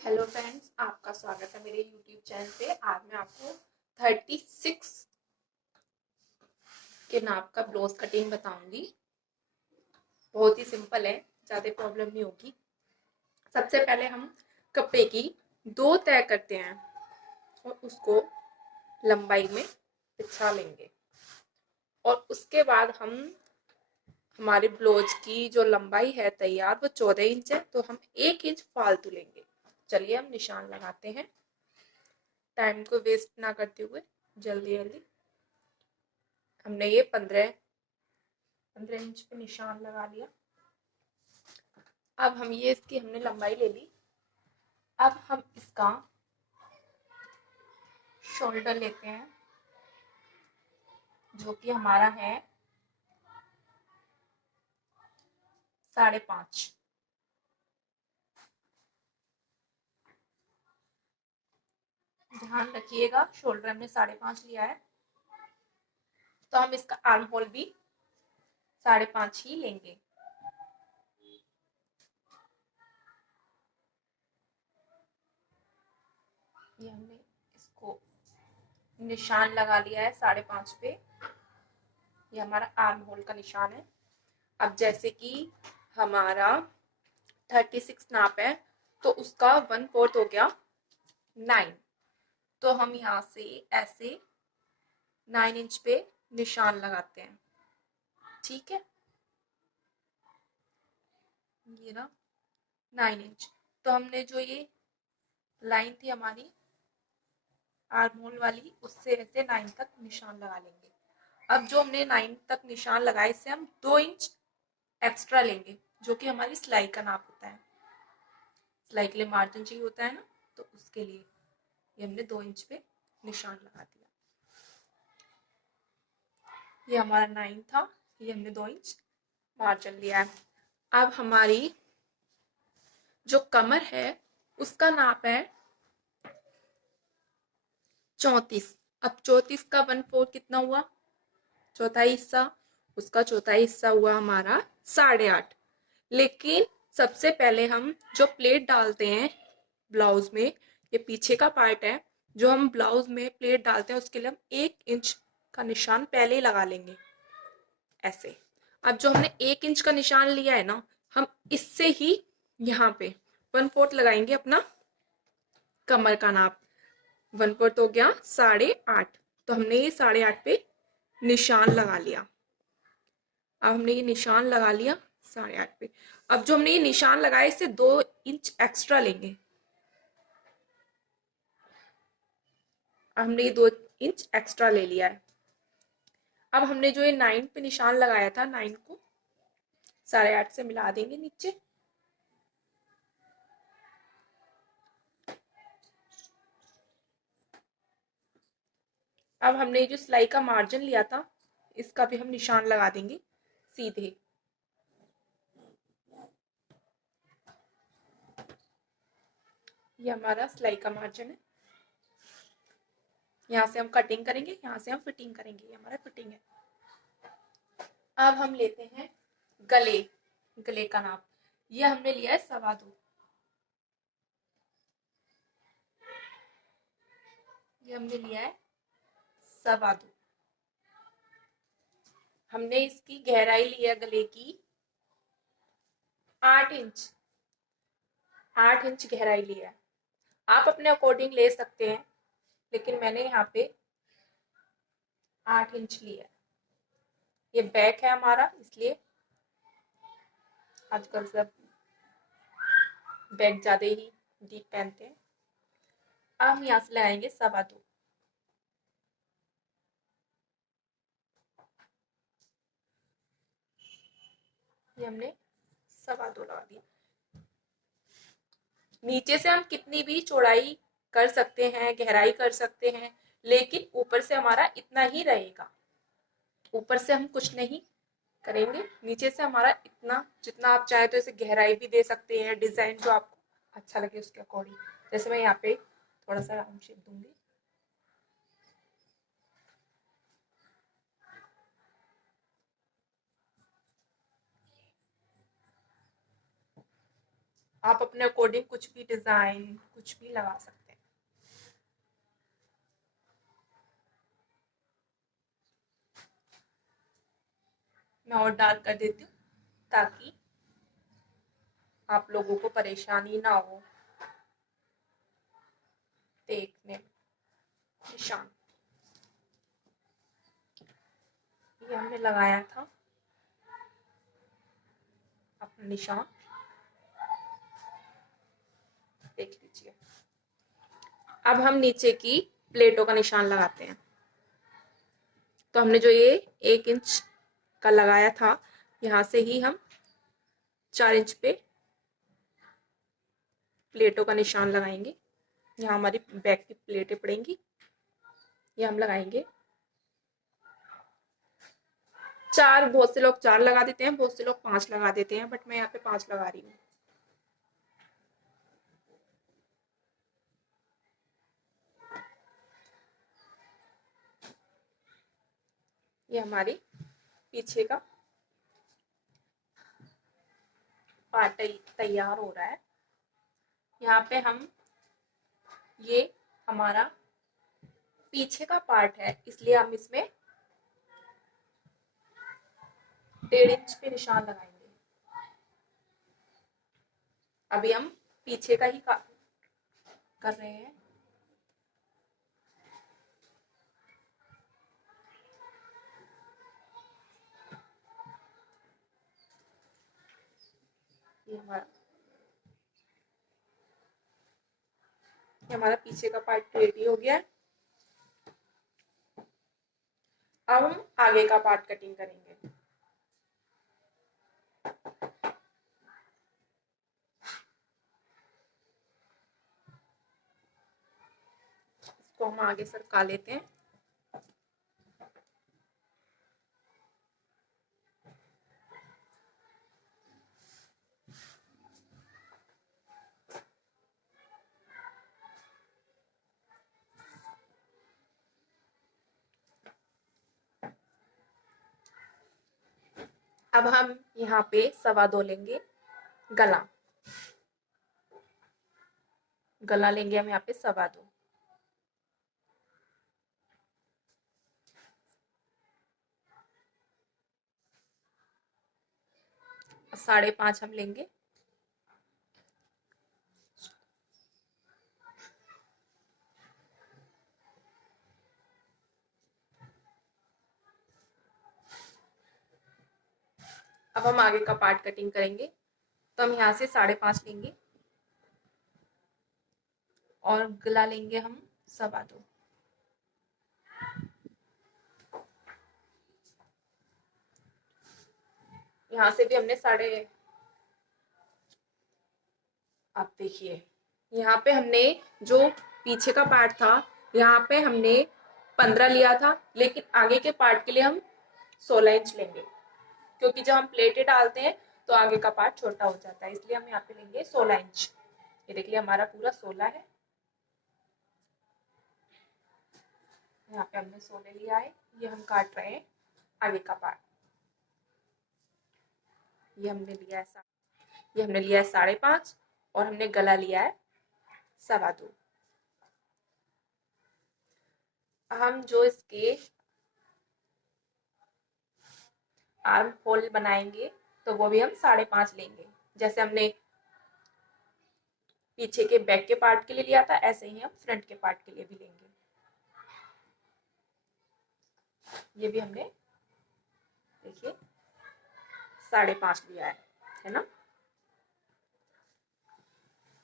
Hello friends, आपका स्वागत है मेरे यूट्यूब चैनल पे। आज मैं आपको 36 के नाप का ब्लाउज कटिंग बताऊंगी। बहुत ही सिंपल है, ज़्यादा प्रॉब्लम नहीं होगी। सबसे पहले हम कपड़े की दो तय करते हैं और उसको लंबाई में बिछा लेंगे। और उसके बाद हम हमारे ब्लाउज की जो लंबाई है तैयार वो 14 इंच है, तो हम 1 इंच फालतू लेंगे। चलिए हम निशान लगाते हैं, टाइम को वेस्ट ना करते हुए जल्दी जल्दी। हमने ये 15 इंच पे निशान लगा लिया। अब हम ये इसकी हमने लंबाई ले ली। अब हम इसका शोल्डर लेते हैं, जो कि हमारा है 5.5। ध्यान रखिएगा, शोल्डर हमने 5.5 लिया है, तो हम इसका आर्म होल भी 5.5 ही लेंगे। ये हमने इसको निशान लगा लिया है 5.5 पे। ये हमारा आर्म होल का निशान है। अब जैसे कि हमारा 36 नाप है, तो उसका 1/4 हो गया 9। तो हम यहाँ से ऐसे 9 इंच पे निशान लगाते हैं। ठीक है, ये ना 9 इंच। तो हमने जो ये लाइन थी हमारी आर्म होल वाली, उससे ऐसे 9 तक निशान लगा लेंगे। अब जो हमने 9 तक निशान लगाया, इससे हम 2 इंच एक्स्ट्रा लेंगे, जो कि हमारी सिलाई का नाप होता है। सिलाई के लिए मार्जिन चाहिए होता है ना, तो उसके लिए ये हमने 2 इंच पे निशान लगा दिया। ये हमारा 9 था, ये हमने 2 इंच मार्जिन लिया है। अब हमारी जो कमर है उसका नाप है 34। अब 34 का 1/4 कितना हुआ? चौथाई हिस्सा। उसका चौथाई हिस्सा हुआ हमारा 8.5। लेकिन सबसे पहले हम जो प्लेट डालते हैं ब्लाउज में, ये पीछे का पार्ट है, जो हम ब्लाउज में प्लेट डालते हैं उसके लिए हम 1 इंच का निशान पहले ही लगा लेंगे ऐसे। अब जो हमने 1 इंच का निशान लिया है ना, हम इससे ही यहाँ पे 1/4 लगाएंगे अपना कमर का नाप। 1/4 हो गया 8.5। तो हमने ये 8.5 पे निशान लगा लिया। अब हमने ये निशान लगा लिया 8.5 पे। अब जो हमने ये निशान लगाया, इससे 2 इंच एक्स्ट्रा लेंगे। अब हमने ये 2 इंच एक्स्ट्रा ले लिया है। अब हमने जो ये 9 पे निशान लगाया था, 9 को 8.5 से मिला देंगे नीचे। अब हमने जो सिलाई का मार्जिन लिया था, इसका भी हम निशान लगा देंगे सीधे। ये हमारा सिलाई का मार्जिन है। यहाँ से हम कटिंग करेंगे, यहाँ से हम फिटिंग करेंगे। ये हमारा फिटिंग है। अब हम लेते हैं गले का नाप। ये हमने लिया है 2.25। ये हमने लिया है 2.25। हमने इसकी गहराई ली है गले की 8 इंच। 8 इंच गहराई ली है। आप अपने अकॉर्डिंग ले सकते हैं, लेकिन मैंने यहाँ पे 8 इंच लिया है। ये बैक है हमारा, इसलिए आजकल सब बैक ज्यादा ही डीप पहनते हैं। अब हम यहाँ से लगाएंगे 2.25। ये हमने 2.25 लगा दिया। नीचे से हम कितनी भी चौड़ाई कर सकते हैं, गहराई कर सकते हैं, लेकिन ऊपर से हमारा इतना ही रहेगा। ऊपर से हम कुछ नहीं करेंगे। नीचे से हमारा इतना, जितना आप चाहे तो इसे गहराई भी दे सकते हैं, डिजाइन जो आपको अच्छा लगे उसके अकॉर्डिंग। जैसे मैं यहाँ पे थोड़ा सा राउंड शेप दूंगी। आप अपने अकॉर्डिंग कुछ भी डिजाइन कुछ भी लगा सकते हैं। मैं और डार्क कर देती हूँ ताकि आप लोगों को परेशानी ना हो देखने में। निशान ये हमने लगाया था अपना निशान, देख लीजिए। अब हम नीचे की प्लेटों का निशान लगाते हैं। तो हमने जो ये 1 इंच का लगाया था, यहाँ से ही हम 4 इंच पे प्लेटों का निशान लगाएंगे। यहाँ हमारी बैक की प्लेटें पड़ेंगी, ये हम लगाएंगे 4। बहुत से लोग 4 लगा देते हैं, बहुत से लोग 5 लगा देते हैं, बट मैं यहाँ पे 5 लगा रही हूँ। ये हमारी पीछे का पार्ट तैयार हो रहा है। यहाँ पे हम ये हमारा पीछे का पार्ट है, इसलिए हम इसमें 1.5 इंच पे निशान लगाएंगे। अभी हम पीछे का ही कर रहे हैं। ये हमारा पीछे का पार्ट रेडी हो गया है। अब हम आगे का पार्ट कटिंग करेंगे। इसको हम आगे सरका लेते हैं। अब हम यहाँ पे 2.25 लेंगे गला। गला लेंगे हम यहाँ पे 2.25। 5.5 हम लेंगे। अब हम आगे का पार्ट कटिंग करेंगे, तो हम यहाँ से 5.5 लेंगे और गला लेंगे हम 2.25। यहाँ से भी हमने आप देखिए, यहाँ पे हमने जो पीछे का पार्ट था, यहाँ पे हमने 15 लिया था, लेकिन आगे के पार्ट के लिए हम 16 इंच लेंगे, क्योंकि जब हम प्लेटें डालते हैं तो आगे का पार्ट छोटा हो जाता है, इसलिए हम यहाँ पे लेंगे 16 इंच। ये देखिए हमारा पूरा 16 है। यहाँ पे हमने 16 लिया है। ये हम काट रहे हैं आगे का पार्ट। ये हमने लिया है 5.5 और हमने गला लिया है 2.25। हम जो इसके आर्म होल बनाएंगे तो वो भी हम 5.5 लेंगे। जैसे हमने पीछे के बैक के पार्ट के लिए लिया था, ऐसे ही हम फ्रंट के पार्ट के लिए भी लेंगे। ये भी हमने देखिए 5.5 लिया है ना।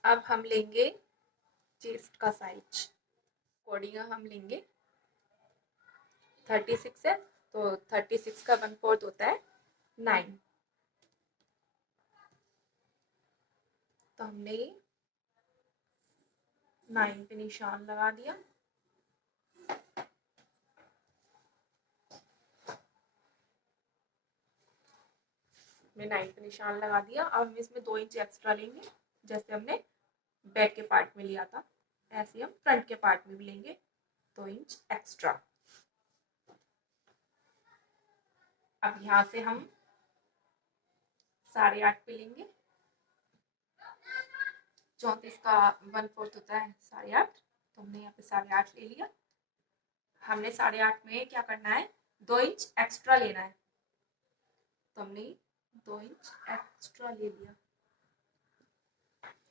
अब हम लेंगे चेस्ट का साइज। अकॉर्डिंग हम लेंगे 36 है, तो 36 का 1/4 होता है 9। तो हमने 9 पे निशान लगा दिया। हमने 9 पे निशान लगा दिया। अब हम इसमें 2 इंच एक्स्ट्रा लेंगे, जैसे हमने बैक के पार्ट में लिया था, ऐसे हम फ्रंट के पार्ट में भी लेंगे 2 इंच एक्स्ट्रा। अब यहाँ से हम 8.5 पे लेंगे। 34 का 1/4 होता है 8.5, तो हमने यहाँ पे 8.5 ले लिया। हमने 8.5 में क्या करना है, 2 इंच एक्स्ट्रा लेना है, तो हमने 2 इंच एक्स्ट्रा ले लिया।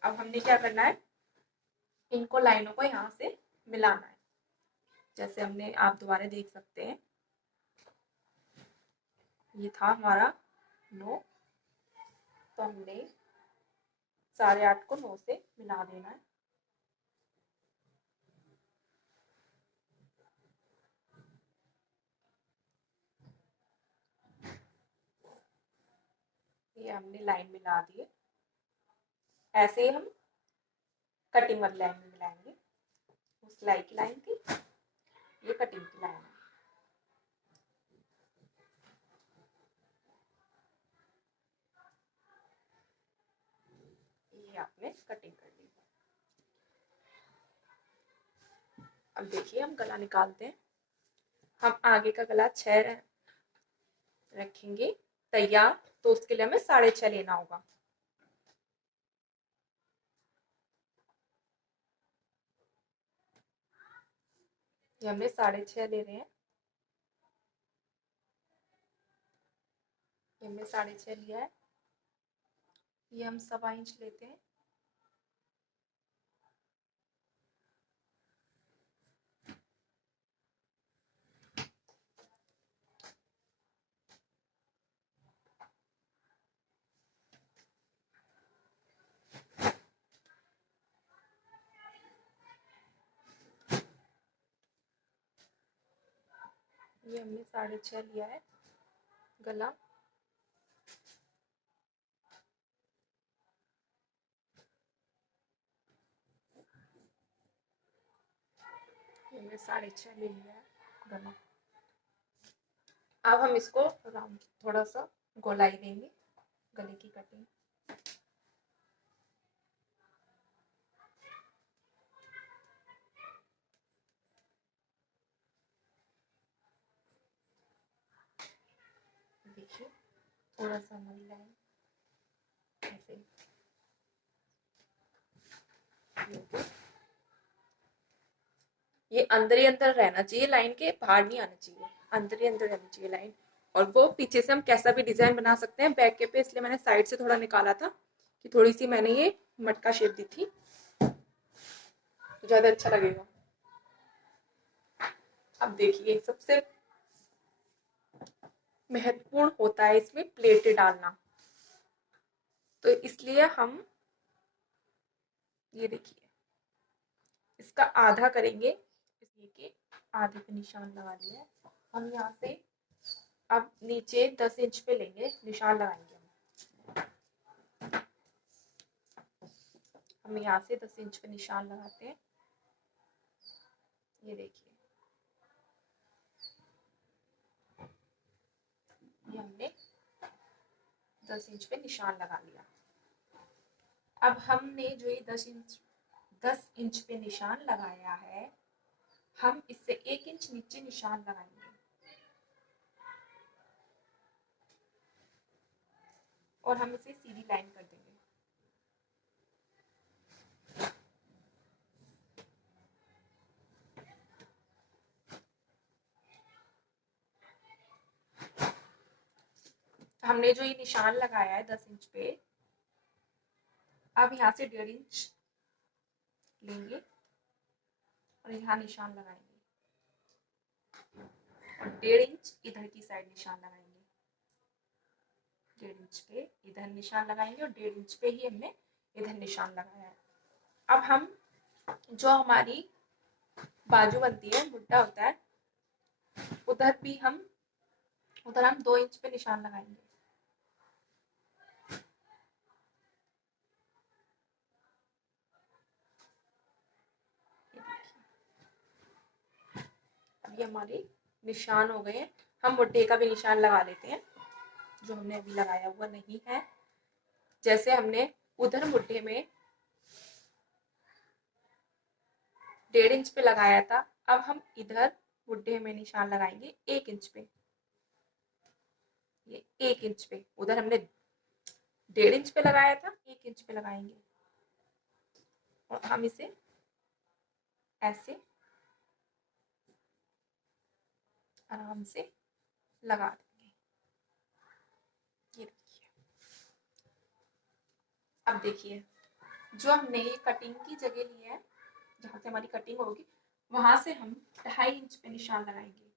अब हमने क्या करना है, इनको लाइनों को यहाँ से मिलाना है। जैसे हमने, आप दोबारा देख सकते हैं, ये था हमारा 9, तो हमने 8.5 को 9 से मिला देना है। ये हमने लाइन मिला दी। ऐसे ही हम कटिंग वाली लाइन में मिलाएंगे। उस सिलाई की लाइन थी, ये कटिंग की लाइन है। ये आपने कटिंग कर ली। अब देखिए हम गला निकालते हैं। हम आगे का गला 6 रखेंगे तैयार, तो उसके लिए हमें 6.5 लेना होगा। ये हमने 6.5 ले रहे हैं। ये हमने 6.5 लिया है। ये हम 1.25 इंच लेते हैं। ये हमने 6.5 लिया है गला। ये हमने 6.5 ले लिया है गला। अब हम इसको राउंड थोड़ा सा गोलाई देंगे गले की कटिंग। देखिए थोड़ा सा हमारी लाइन ऐसे, ये अंदर ही अंदर रहना चाहिए, लाइन के बाहर नहीं आना चाहिए, अंदर ही अंदर रहनी चाहिए लाइन। और वो पीछे से हम कैसा भी डिजाइन बना सकते हैं बैक के पे, इसलिए मैंने साइड से थोड़ा निकाला था कि थोड़ी सी मैंने ये मटका शेप दी थी, तो ज्यादा अच्छा लगेगा। अब देखिए सबसे महत्वपूर्ण होता है इसमें प्लेटें डालना, तो इसलिए हम ये देखिए इसका आधा करेंगे, इसलिए कि आधे पे निशान लगा लिया है। हम यहाँ से अब नीचे 10 इंच पे लेंगे, निशान लगाएंगे हम यहाँ से 10 इंच पे निशान लगाते हैं। ये देखिए ये हमने 10 इंच पे निशान लगा लिया। अब हमने जो ये 10 इंच पे निशान लगाया है, हम इससे 1 इंच नीचे निशान लगाएंगे और हम इसे सीधी लाइन कर देंगे। हमने जो ये निशान लगाया है 10 इंच पे, अब यहाँ से 1.5 इंच लेंगे और यहाँ निशान लगाएंगे और 1.5 इंच इधर की साइड निशान लगाएंगे। 1.5 इंच पे इधर निशान लगाएंगे और 1.5 इंच पे ही हमने इधर निशान लगाया है। अब हम जो हमारी बाजू बनती है, बुट्टा होता है, उधर हम 2 इंच पे निशान लगाएंगे। अब ये हमारे निशान हो गए हैं। हम बुट्टे का भी निशान लगा लेते हैं, जो हमने अभी लगाया हुआ नहीं है। जैसे हमने उधर बुट्टे में 1.5 इंच पे लगाया था, अब हम इधर बुट्टे में निशान लगाएंगे 1 इंच पे। ये 1 इंच पे, उधर हमने 1.5 इंच पे लगाया था, 1 इंच पे लगाएंगे। हम इसे ऐसे आराम से लगा देंगे। ये देखिए, अब देखिए जो हमने ये कटिंग की जगह ली है, जहां से हमारी कटिंग होगी, वहां से हम 2.5 इंच पे निशान लगाएंगे।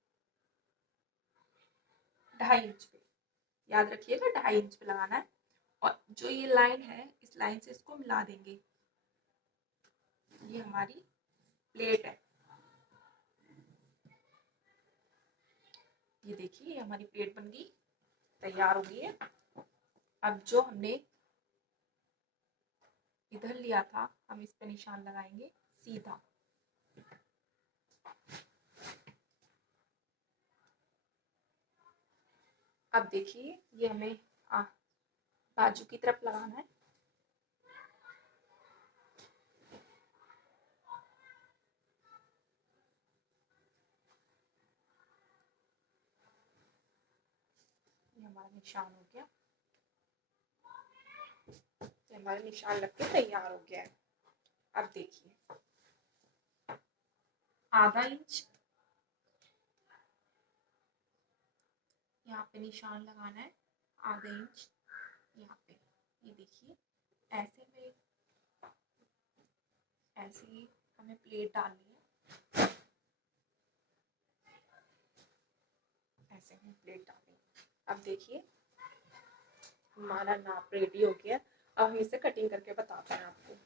2.5 इंच पे, याद रखिएगा 2.5 इंच पे लगाना है। और जो ये लाइन है, इस लाइन से इसको मिला देंगे। ये हमारी प्लेट है, ये देखिए ये हमारी प्लेट बन गई, तैयार हो गई है। अब जो हमने इधर लिया था, हम इस पे निशान लगाएंगे सीधा। अब देखिए ये हमें बाजू की तरफ लगाना है। ये हमारा निशान हो गया, ये हमारा निशान लग के तैयार हो गया है। अब देखिए आधा इंच यहाँ पे निशान लगाना है, आधा इंच यहाँ पे। ये देखिए ऐसे में, ऐसे ही हमें प्लेट डालनी है, ऐसे में प्लेट डालनी है। अब देखिए हमारा नाप रेडी हो गया। अब हम इसे कटिंग करके बताते हैं आपको।